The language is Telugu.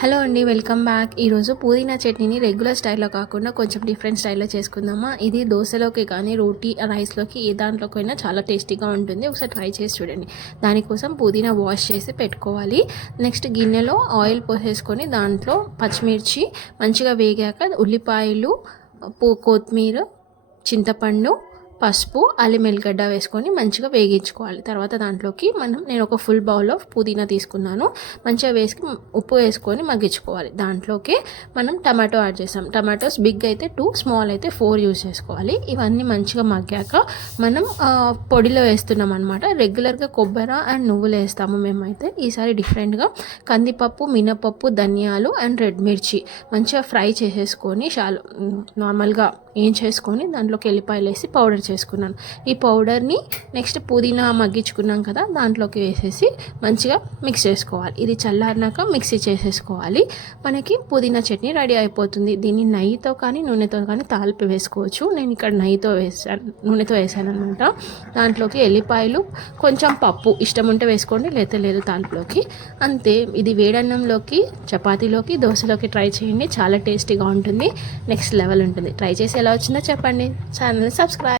హలో అండి, వెల్కమ్ బ్యాక్. ఈరోజు పుదీనా చట్నీని రెగ్యులర్ స్టైల్లో కాకుండా కొంచెం డిఫరెంట్ స్టైల్లో చేసుకుందామా. ఇది దోశలోకి కానీ రోటీ రైస్లోకి ఏ దాంట్లోకైనా చాలా టేస్టీగా ఉంటుంది. ఒకసారి ట్రై చేసి చూడండి. దానికోసం పుదీనా వాష్ చేసి పెట్టుకోవాలి. నెక్స్ట్ గిన్నెలో ఆయిల్ పోసేసుకొని దాంట్లో పచ్చిమిర్చి మంచిగా వేగాక ఉల్లిపాయలు, కొత్తిమీర, చింతపండు, పసుపు, అల్లం ఎల్లిగడ్డ వేసుకొని మంచిగా వేగించుకోవాలి. తర్వాత దాంట్లోకి నేను ఒక ఫుల్ బౌల్ ఆఫ్ పుదీనా తీసుకున్నాను. మంచిగా ఉప్పు వేసుకొని మగ్గించుకోవాలి. దాంట్లోకి మనం టమాటో యాడ్ చేస్తాం. టమాటోస్ బిగ్ అయితే 2, స్మాల్ అయితే 4 యూజ్ చేసుకోవాలి. ఇవన్నీ మంచిగా మగ్గాక మనం పొడిలో వేస్తున్నాం అనమాట. రెగ్యులర్గా కొబ్బరి అండ్ నువ్వులు వేస్తాము మేమైతే. ఈసారి డిఫరెంట్గా కందిపప్పు, మినపప్పు, ధనియాలు అండ్ రెడ్ మిర్చి మంచిగా ఫ్రై చేసేసుకొని నార్మల్గా ఏం చేసుకొని దాంట్లోకి ఎల్లిపాయలు వేసి పౌడర్ చేసుకున్నాను. ఈ పౌడర్ని నెక్స్ట్ పుదీనా మగ్గించుకున్నాం కదా దాంట్లోకి వేసేసి మంచిగా మిక్స్ చేసుకోవాలి. ఇది చల్లారినాక మిక్సీ చేసేసుకోవాలి. మనకి పుదీనా చట్నీ రెడీ అయిపోతుంది. దీన్ని నెయ్యితో కానీ నూనెతో కానీ తాలిపి వేసుకోవచ్చు. నేను ఇక్కడ నూనెతో వేసాను అనమాట. దాంట్లోకి ఎల్లిపాయలు, కొంచెం పప్పు ఇష్టం ఉంటే వేసుకోండి, లేతే లేదు తాలిపులోకి. అంతే. ఇది వేడన్నంలోకి, చపాతీలోకి, దోశలోకి ట్రై చేయండి. చాలా టేస్టీగా ఉంటుంది. నెక్స్ట్ లెవెల్ ఉంటుంది. ట్రై చేసి ఎలా వచ్చిందో చెప్పండి. Channel subscribe.